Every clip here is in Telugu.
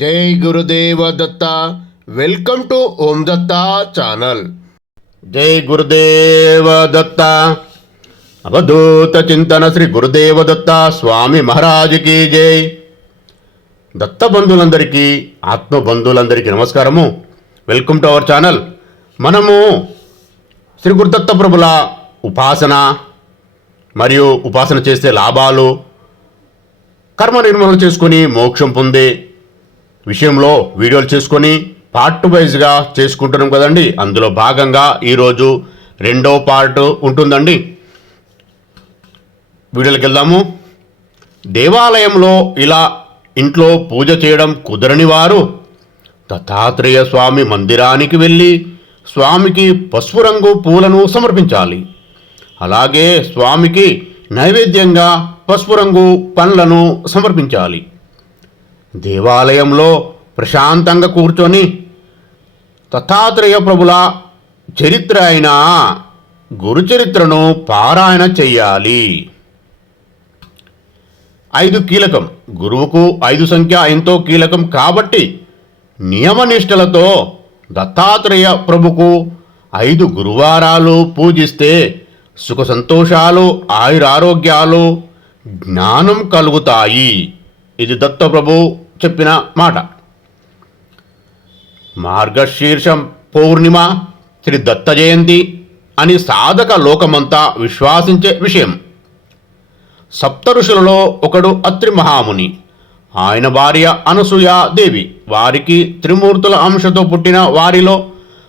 జై Gurudeva Datta. Welcome to Om Datta channel. జై గురుదేవ దత్త. అవధూత చింతన శ్రీ గురుదేవ దత్త స్వామి మహారాజుకి జై. దత్త బంధువులందరికీ, ఆత్మ బంధువులందరికీ నమస్కారము. Welcome to our channel. మనము శ్రీ గురుదత్త ప్రభుల ఉపాసన మరియు ఉపాసన చేసే లాభాలు, కర్మ నిర్మూలన చేసుకొని మోక్షం పొందే విషయంలో వీడియోలు చేసుకొని పార్ట్ వైజ్గా చేసుకుంటున్నాం కదండి. అందులో భాగంగా ఈరోజు రెండో పార్ట్ ఉంటుందండి. వీడియోకి వెళ్దాము. దేవాలయంలో ఇలా ఇంట్లో పూజ చేయడం కుదరని వారు దత్తాత్రేయ స్వామి మందిరానికి వెళ్ళి స్వామికి పసుపు రంగు పూలను సమర్పించాలి. అలాగే స్వామికి నైవేద్యంగా పసుపు రంగు పండ్లను సమర్పించాలి. దేవాలయంలో ప్రశాంతంగా కూర్చొని దత్తాత్రేయ ప్రభుల చరిత్ర అయిన గురుచరిత్రను పారాయణ చెయ్యాలి. 5 కీలకం. గురువుకు 5 సంఖ్య ఎంతో కీలకం కాబట్టి నియమనిష్టలతో దత్తాత్రేయ ప్రభుకు 5 గురువారాలు పూజిస్తే సుఖ సంతోషాలు, ఆయురారోగ్యాలు, జ్ఞానం కలుగుతాయి. ఇది దత్తప్రభు చెప్పిన మాట. మార్గశీర్షం పౌర్ణిమ శ్రీ దత్త జయంతి అని సాధక లోకమంతా విశ్వాసించే విషయం. సప్త ఋషులలో ఒకడు అత్రి మహాముని. ఆయన భార్య అనసూయాదేవి. వారికి త్రిమూర్తుల అంశతో పుట్టిన వారిలో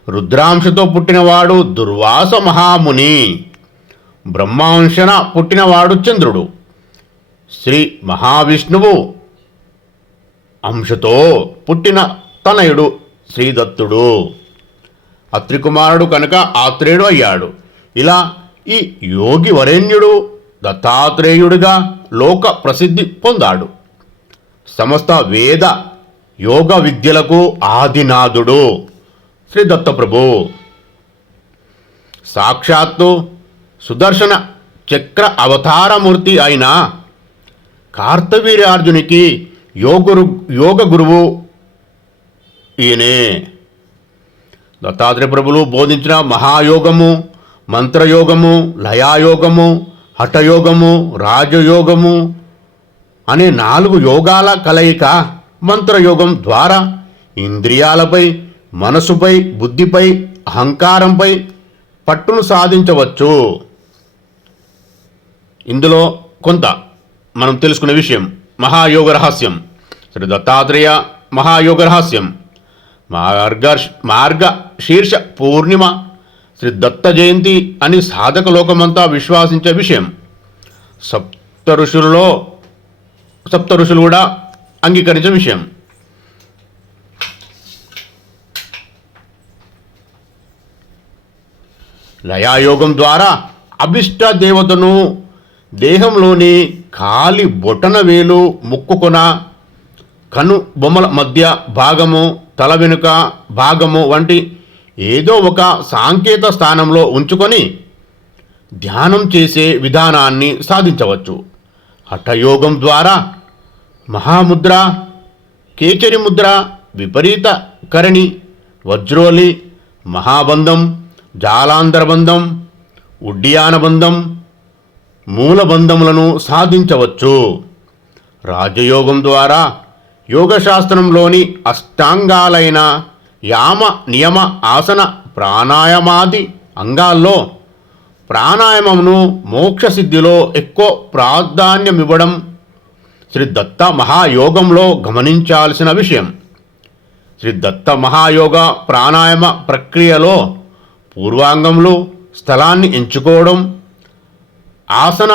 రుద్రాంశతో పుట్టినవాడు దుర్వాస మహాముని. బ్రహ్మాంశన పుట్టినవాడు చంద్రుడు. శ్రీ మహావిష్ణువు అంశతో పుట్టిన తనయుడు శ్రీదత్తుడు. అత్రికుమారుడు కనుక ఆత్రేయుడు అయ్యాడు. ఇలా ఈ యోగి వరేణ్యుడు దత్తాత్రేయుడిగా లోక ప్రసిద్ధి పొందాడు. సమస్త వేద యోగ విద్యలకు ఆదినాథుడు శ్రీ దత్తప్రభు. సాక్షాత్తు సుదర్శన చక్ర అవతారమూర్తి అయిన కార్తవీర్యార్జునికి యోగ గురువు ఈయనే. దత్తాత్రేయ ప్రభులు బోధించిన మహాయోగము, మంత్రయోగము, లయాయోగము, హఠయోగము, రాజయోగము అనే 4 యోగాల కలయిక. మంత్రయోగం ద్వారా ఇంద్రియాలపై, మనసుపై, బుద్ధిపై, అహంకారంపై పట్టును సాధించవచ్చు. ఇందులో కొంత మనం తెలుసుకునే విషయం మహాయోగ రహస్యం. శ్రీ దత్తాత్రేయ మహాయోగ రహస్యం. మార్గశీర్ష పౌర్ణిమ శ్రీ దత్త జయంతి అని సాధక లోకమంతా విశ్వాసించే విషయం. సప్త ఋషులు కూడా అంగీకరించే విషయం. లయాయోగం ద్వారా అభిష్ట దేవతను దేహంలోని కాలి బొటన వేలు, ముక్కుకొన, కను బొమ్మల మధ్య భాగము, తల వెనుక భాగము వంటి ఏదో ఒక సాంకేత స్థానంలో ఉంచుకొని ధ్యానం చేసే విధానాన్ని సాధించవచ్చు. హఠయోగం ద్వారా మహాముద్ర, కేచరి ముద్ర, విపరీత కరణి, వజ్రోలి, మహాబంధం, జాలాంధరబంధం, ఉడ్డియానబంధం, మూలబంధములను సాధించవచ్చు. రాజయోగం ద్వారా యోగశాస్త్రంలోని అష్టాంగాలైన యామ, నియమ, ఆసన, ప్రాణాయామాది అంగాల్లో ప్రాణాయామమును మోక్షసిద్ధిలో ఎక్కువ ప్రాధాన్యమివ్వడం శ్రీ దత్త మహాయోగంలో గమనించాల్సిన విషయం. శ్రీ దత్త మహాయోగ ప్రాణాయామ ప్రక్రియలో పూర్వాంగంలో స్థలాన్ని ఎంచుకోవడం, ఆసన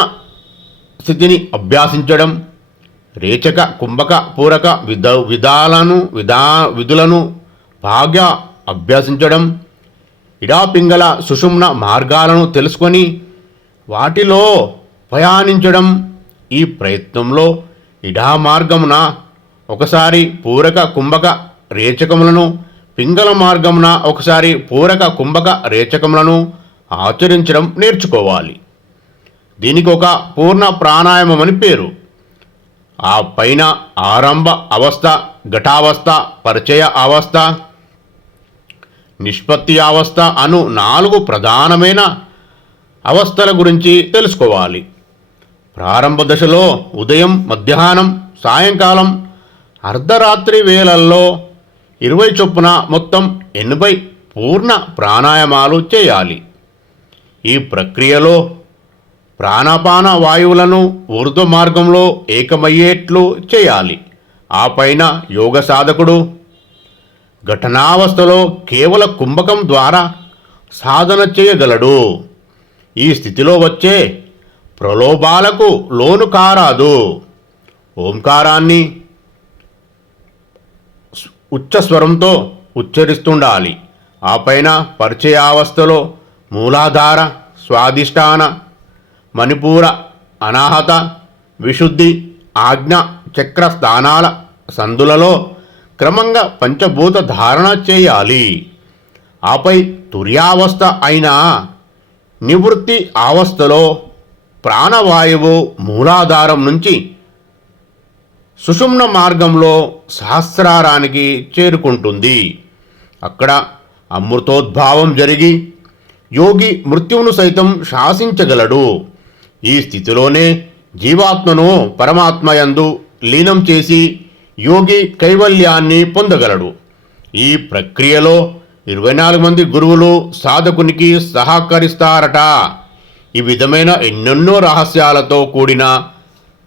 స్థితిని అభ్యాసించడం, రేచక, కుంభక, పూరక విధులను బాగా అభ్యసించడం, ఇడాపింగళ, సుషుమ్న మార్గాలను తెలుసుకొని వాటిలో ప్రయాణించడం. ఈ ప్రయత్నంలో ఇడా మార్గమున ఒకసారి పూరక, కుంభక, రేచకములను, పింగళ మార్గమున ఒకసారి పూరక, కుంభక, రేచకములను ఆచరించడం నేర్చుకోవాలి. దీనికి ఒక పూర్ణ ప్రాణాయామం అని పేరు. ఆ పైన ఆరంభ అవస్థ, ఘటావస్థ, పరిచయ అవస్థ, నిష్పత్తి అవస్థ అను 4 ప్రధానమైన అవస్థల గురించి తెలుసుకోవాలి. ప్రారంభ దశలో ఉదయం, మధ్యాహ్నం, సాయంకాలం, అర్ధరాత్రి వేళల్లో 20 చొప్పున మొత్తం 80 పూర్ణ ప్రాణాయామాలు చేయాలి. ఈ ప్రక్రియలో ప్రాణాపాన వాయువులను ఊర్ధ్వ మార్గంలో ఏకమయ్యేట్లు చేయాలి. ఆ పైన యోగ సాధకుడు ఘటనావస్థలో కేవల కుంభకం ద్వారా సాధన చేయగలడు. ఈ స్థితిలో వచ్చే ప్రలోభాలకు లోను కారాదు. ఓంకారాన్ని ఉచ్చస్వరంతో ఉచ్చరిస్తుండాలి. ఆ పైన పరిచయావస్థలో మూలాధార, స్వాదిష్టాన, మణిపూర, అనాహత, విశుద్ధి, ఆజ్ఞ చక్ర స్థానాల సందులలో క్రమంగా పంచభూత ధారణ చేయాలి. ఆపై తుర్యావస్థ అయిన నివృత్తి అవస్థలో ప్రాణవాయువు మూలాధారం నుంచి సుషుమ్న మార్గంలో సహస్రారానికి చేరుకుంటుంది. అక్కడ అమృతోద్భావం జరిగి యోగి మృత్యువును సైతం శాసించగలడు. ఈ స్థితిలోనే జీవాత్మను పరమాత్మయందు లీనం చేసి యోగి కైవల్యాన్ని పొందగలడు. ఈ ప్రక్రియలో 24 మంది గురువులు సాధకునికి సహకరిస్తారట. ఈ విధమైన ఎన్నెన్నో రహస్యాలతో కూడిన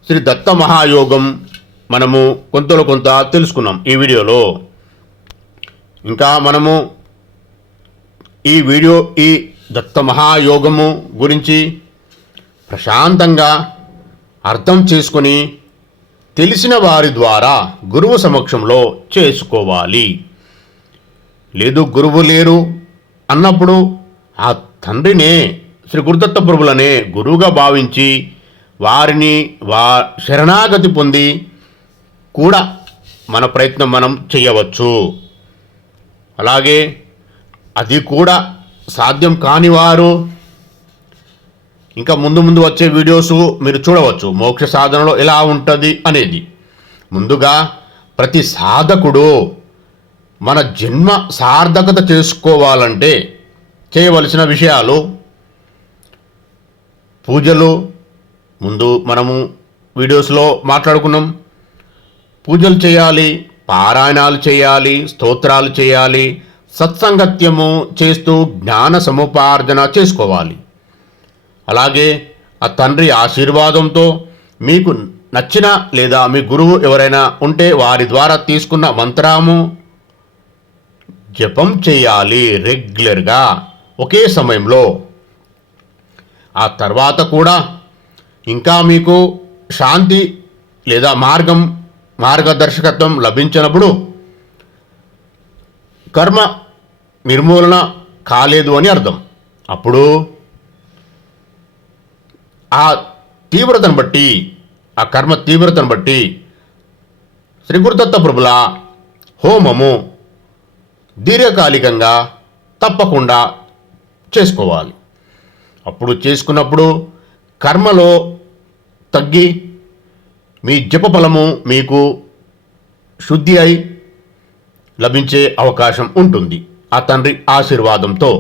శ్రీ దత్త మహాయోగం మనము కొంతలో కొంత తెలుసుకున్నాం ఈ వీడియోలో. ఇంకా మనము ఈ దత్త మహాయోగము గురించి ప్రశాంతంగా అర్థం చేసుకొని తెలిసిన వారి ద్వారా గురువు సమక్షంలో చేసుకోవాలి. లేదు గురువు లేరు అన్నప్పుడు ఆ తండ్రినే శ్రీ గురుదత్త ప్రభులనే గురువుగా భావించి వారిని శరణాగతి పొంది కూడా మన ప్రయత్నం మనం చేయవచ్చు. అలాగే అది కూడా సాధ్యం కానివారు ఇంకా ముందు వచ్చే వీడియోస్ మీరు చూడవచ్చు. మోక్ష సాధనలో ఎలా ఉంటుంది అనేది. ముందుగా ప్రతి సాధకుడు మన జన్మ సార్థకత చేసుకోవాలంటే చేయవలసిన విషయాలు పూజలు ముందు మనము వీడియోస్లో మాట్లాడుకున్నాం. పూజలు చేయాలి, పారాయణాలు చేయాలి, స్తోత్రాలు చేయాలి, సత్సంగత్యము చేస్తూ జ్ఞాన సముపార్జన చేసుకోవాలి. అలాగే ఆ తండ్రి ఆశీర్వాదంతో మీకు నచ్చిన లేదా మీ గురువు ఎవరైనా ఉంటే వారి ద్వారా తీసుకున్న మంత్రము జపం చేయాలి రెగ్యులర్గా ఒకే సమయంలో. ఆ తర్వాత కూడా ఇంకా మీకు శాంతి లేదా మార్గదర్శకత్వం లభించినప్పుడు కర్మ నిర్మూలన కాలేదు అని అర్థం. అప్పుడు ఆ తీవ్రతను బట్టి, ఆ కర్మ తీవ్రతను బట్టి శ్రీ గురుదత్త ప్రభుల హోమము దీర్ఘకాలికంగా తప్పకుండా చేసుకోవాలి. అప్పుడు చేసుకున్నప్పుడు కర్మలో తగ్గి మీ జపఫలము మీకు శుద్ధి అయి లభించే అవకాశం ఉంటుంది ఆ తండ్రి ఆశీర్వాదంతో.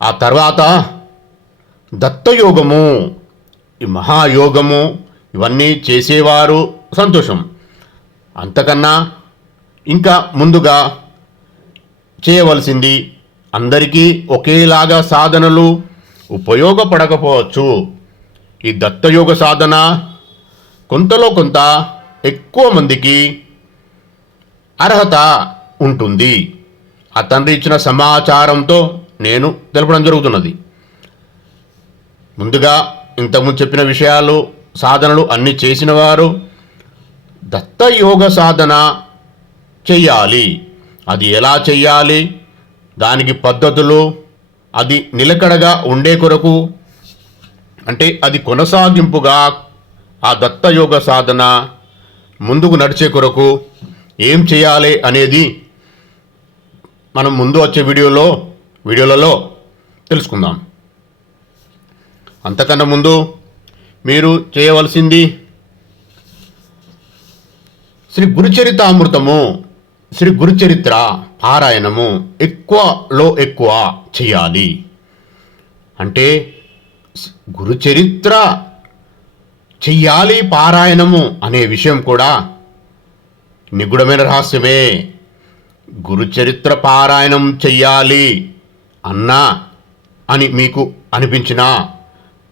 ఆ తర్వాత దత్తయోగము, ఈ మహాయోగము ఇవన్నీ చేసేవారు సంతోషం. అంతకన్నా ఇంకా ముందుగా చేయవలసింది, అందరికీ ఒకేలాగా సాధనలు ఉపయోగపడకపోవచ్చు. ఈ దత్తయోగ సాధన కొంతలో కొంత ఎక్కువ మందికి అర్హత ఉంటుంది. ఆ తండ్రి ఇచ్చిన సమాచారంతో నేను తెలపడం జరుగుతున్నది. ముందుగా ఇంతకుముందు చెప్పిన విషయాలు, సాధనలు అన్నీ చేసిన వారు దత్తయోగ సాధన చెయ్యాలి. అది ఎలా చెయ్యాలి, దానికి పద్ధతులు, అది నిలకడగా ఉండే కొరకు అంటే అది కొనసాగింపుగా ఆ దత్తయోగ సాధన ముందుకు నడిచే కొరకు ఏం చేయాలి అనేది మనం ముందు వచ్చే వీడియోలలో తెలుసుకుందాం. అంతకన్నా ముందు మీరు చేయవలసింది శ్రీ గురుచరితామృతము, శ్రీ గురుచరిత్ర పారాయణము ఎక్కువలో ఎక్కువ చేయాలి. అంటే గురుచరిత్ర చెయ్యాలి పారాయణము అనే విషయం కూడా నిగూఢమైన రహస్యమే. గురుచరిత్ర పారాయణం చెయ్యాలి అన్నా అని మీకు అనిపించినా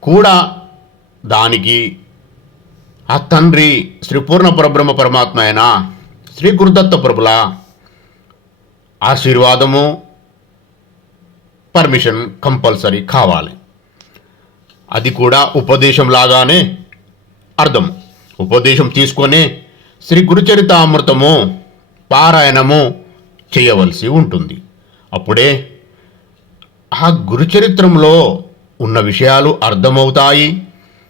కూడా దానికి ఆ తండ్రి శ్రీ పూర్ణ పరబ్రహ్మ పరమాత్మ అయిన శ్రీ గురుదత్త ప్రభుల ఆశీర్వాదము, పర్మిషన్ కంపల్సరీ కావాలి. అది కూడా ఉపదేశం లాగానే అర్థం. ఉపదేశం తీసుకొని శ్రీ గురుచరితామృతము పారాయణము చేయవలసి ఉంటుంది. అప్పుడే ఆ గురుచరిత్రంలో ఉన్న విషయాలు అర్థమవుతాయి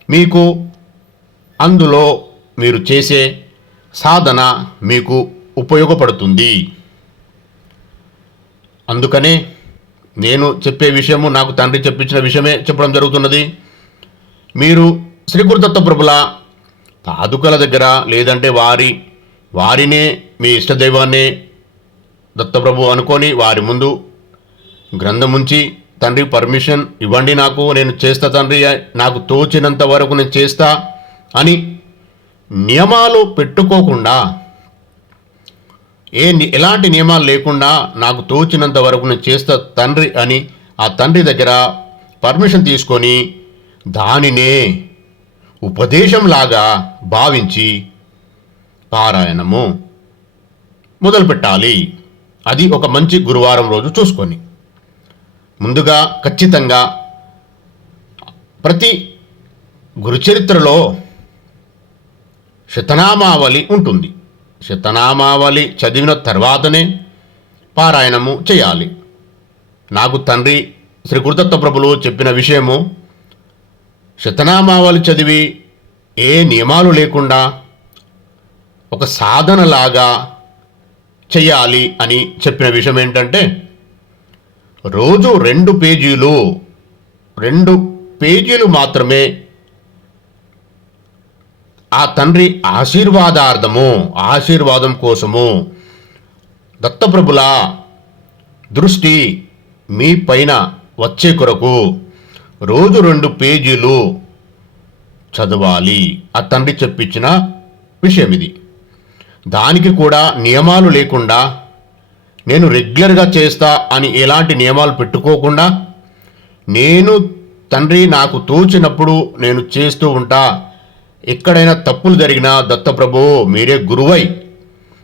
మీకు. అందులో మీరు చేసే సాధన మీకు ఉపయోగపడుతుంది. అందుకనే నేను చెప్పే విషయము నాకు తండ్రి చెప్పించిన విషయమే చెప్పడం జరుగుతున్నది. మీరు శ్రీ గురుదత్త ప్రభుల పాదుకల దగ్గర లేదంటే వారినే మీ ఇష్టదైవాన్నే దత్తప్రభు అనుకొని వారి ముందు గ్రంథం ఉంచి, తండ్రి పర్మిషన్ ఇవ్వండి నాకు, నేను చేస్తా తండ్రి, నాకు తోచినంత వరకు నేను చేస్తా అని నియమాలు పెట్టుకోకుండా, ఎలాంటి నియమాలు లేకుండా నాకు తోచినంత వరకు నేను చేస్తా తండ్రి అని ఆ తండ్రి దగ్గర పర్మిషన్ తీసుకొని దానినే ఉపదేశంలాగా భావించి పారాయణము మొదలుపెట్టాలి. అది ఒక మంచి గురువారం రోజు చూసుకొని ముందుగా ఖచ్చితంగా ప్రతి గురుచరిత్రలో శతనామావళి ఉంటుంది. శతనామావళి చదివిన తర్వాతనే పారాయణము చేయాలి. నాకు తండ్రి శ్రీ గురుదత్త ప్రభులు చెప్పిన విషయము, శతనామావళి చదివి ఏ నియమాలు లేకుండా ఒక సాధనలాగా చెయ్యాలి అని చెప్పిన విషయం ఏంటంటే, రోజు 2 పేజీలు మాత్రమే ఆ తండ్రి ఆశీర్వాదం కోసము దత్తప్రభుల దృష్టి మీ పైన వచ్చే కొరకు రోజు 2 పేజీలు చదవాలి. ఆ తండ్రి చెప్పించిన విషయం ఇది. దానికి కూడా నియమాలు లేకుండా, నేను రెగ్యులర్గా చేస్తా అని ఎలాంటి నియమాలు పెట్టుకోకుండా, నేను తండ్రి నాకు తోచినప్పుడు నేను చేస్తూ ఉంటా, ఎక్కడైనా తప్పులు జరిగినా దత్తప్రభు మీరే గురువై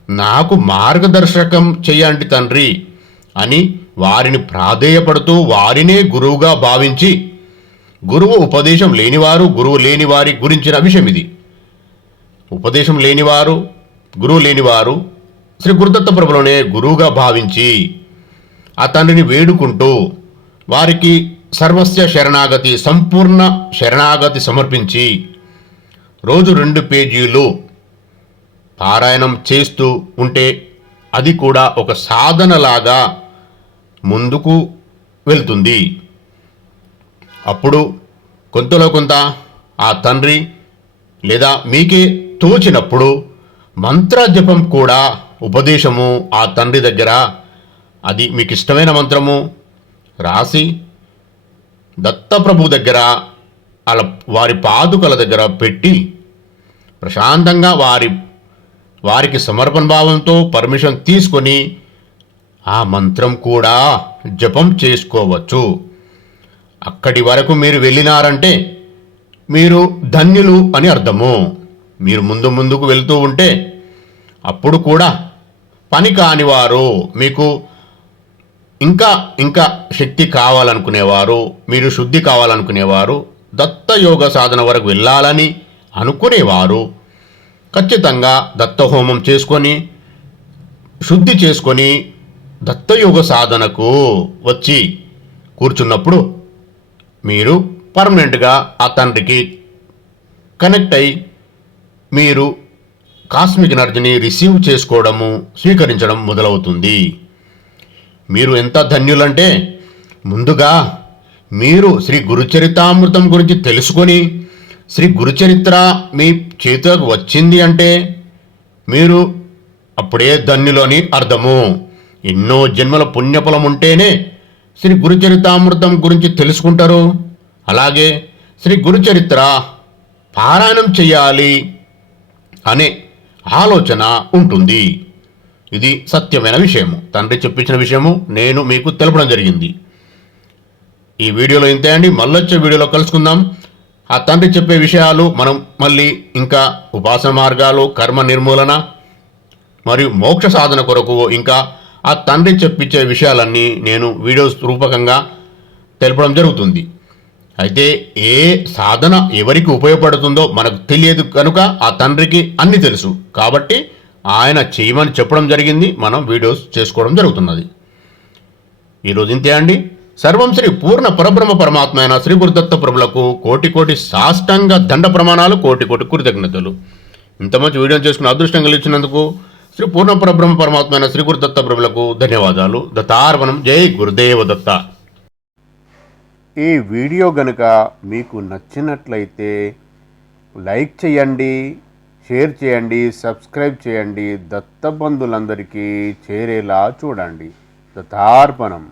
నాకు మార్గదర్శకం చేయండి తండ్రి అని వారిని ప్రాధేయపడుతూ వారినే గురువుగా భావించి, గురువు ఉపదేశం లేనివారు, గురువు లేని వారి గురించిన విషయం ఇది. ఉపదేశం లేనివారు, గురువు లేనివారు శ్రీ గురుదత్త ప్రభులోనే గురువుగా భావించి ఆ తండ్రిని వేడుకుంటూ వారికి సర్వస్య శరణాగతి, సంపూర్ణ శరణాగతి సమర్పించి రోజు 2 పేజీలు పారాయణం చేస్తూ ఉంటే అది కూడా ఒక సాధనలాగా ముందుకు వెళ్తుంది. అప్పుడు కొంతలో కొంత ఆ తండ్రి లేదా మీకే తోచినప్పుడు మంత్ర జపం కూడా ఉపదేశము ఆ తండ్రి దగ్గర, అది మీకు ఇష్టమైన మంత్రము రాసి దత్తప్రభు దగ్గర వారి పాదుకల దగ్గర పెట్టి ప్రశాంతంగా వారికి సమర్పణ భావంతో పర్మిషన్ తీసుకొని ఆ మంత్రం కూడా జపం చేసుకోవచ్చు. అక్కడి వరకు మీరు వెళ్ళినారంటే మీరు ధన్యులు అని అర్థము. మీరు ముందుకు వెళ్తూ ఉంటే అప్పుడు కూడా పని కానివారు, మీకు ఇంకా శక్తి కావాలనుకునేవారు, మీరు శుద్ధి కావాలనుకునేవారు, దత్తయోగ సాధన వరకు వెళ్ళాలని అనుకునేవారు ఖచ్చితంగా దత్తహోమం చేసుకొని శుద్ధి చేసుకొని దత్తయోగ సాధనకు వచ్చి కూర్చున్నప్పుడు మీరు పర్మనెంట్గా ఆ తండ్రికి కనెక్ట్ అయి మీరు కాస్మిక్ ఎనర్జీని రిసీవ్ చేసుకోవడము, స్వీకరించడం మొదలవుతుంది. మీరు ఎంత ధన్యులంటే ముందుగా మీరు శ్రీ గురుచరితామృతం గురించి తెలుసుకొని శ్రీ గురుచరిత్ర మీ చేతిలోకి వచ్చింది అంటే మీరు అప్పుడే ధన్యులు అని అర్థము. ఎన్నో జన్మల పుణ్యఫలం ఉంటేనే శ్రీ గురుచరితామృతం గురించి తెలుసుకుంటారు. అలాగే శ్రీ గురుచరిత్ర పారాయణం చేయాలి అనే ఆలోచన ఉంటుంది. ఇది సత్యమైన విషయము. తండ్రి చెప్పించిన విషయము నేను మీకు తెలపడం జరిగింది. ఈ వీడియోలో ఇంతే అండి. మళ్ళొచ్చే వీడియోలో కలుసుకుందాం. ఆ తండ్రి చెప్పే విషయాలు మనం మళ్ళీ ఇంకా ఉపాసన మార్గాలు, కర్మ నిర్మూలన మరియు మోక్ష సాధన కొరకు ఇంకా ఆ తండ్రి చెప్పించే విషయాలన్నీ నేను వీడియోస్ రూపకంగా తెలపడం జరుగుతుంది. అయితే ఏ సాధన ఎవరికి ఉపయోగపడుతుందో మనకు తెలియదు కనుక ఆ తండ్రికి అన్నీ తెలుసు కాబట్టి ఆయన చేయమని చెప్పడం జరిగింది. మనం వీడియోస్ చేసుకోవడం జరుగుతున్నది. ఈరోజు ఇంతే అండి. సర్వం శ్రీ పూర్ణ పరబ్రహ్మ పరమాత్మ అయిన శ్రీ గురుదత్త ప్రభులకు కోటి కోటి సాష్టాంగ దండ ప్రమాణాలు, కోటి కోటి కృతజ్ఞతలు. ఇంత మంచి వీడియో చేసుకుని అదృష్టం కలిగించినందుకు శ్రీ పూర్ణ పరబ్రహ్మ పరమాత్మ అయిన శ్రీ గురుదత్త ప్రభులకు ధన్యవాదాలు. దత్తార్పణం. జై గురుదేవ దత్త. ఈ వీడియో గనుక మీకు నచ్చినట్లయితే లైక్ చేయండి, షేర్ చేయండి, సబ్స్క్రైబ్ చేయండి. దత్తబంధులందరికీ చేరేలా చూడండి. దత్తార్పణం.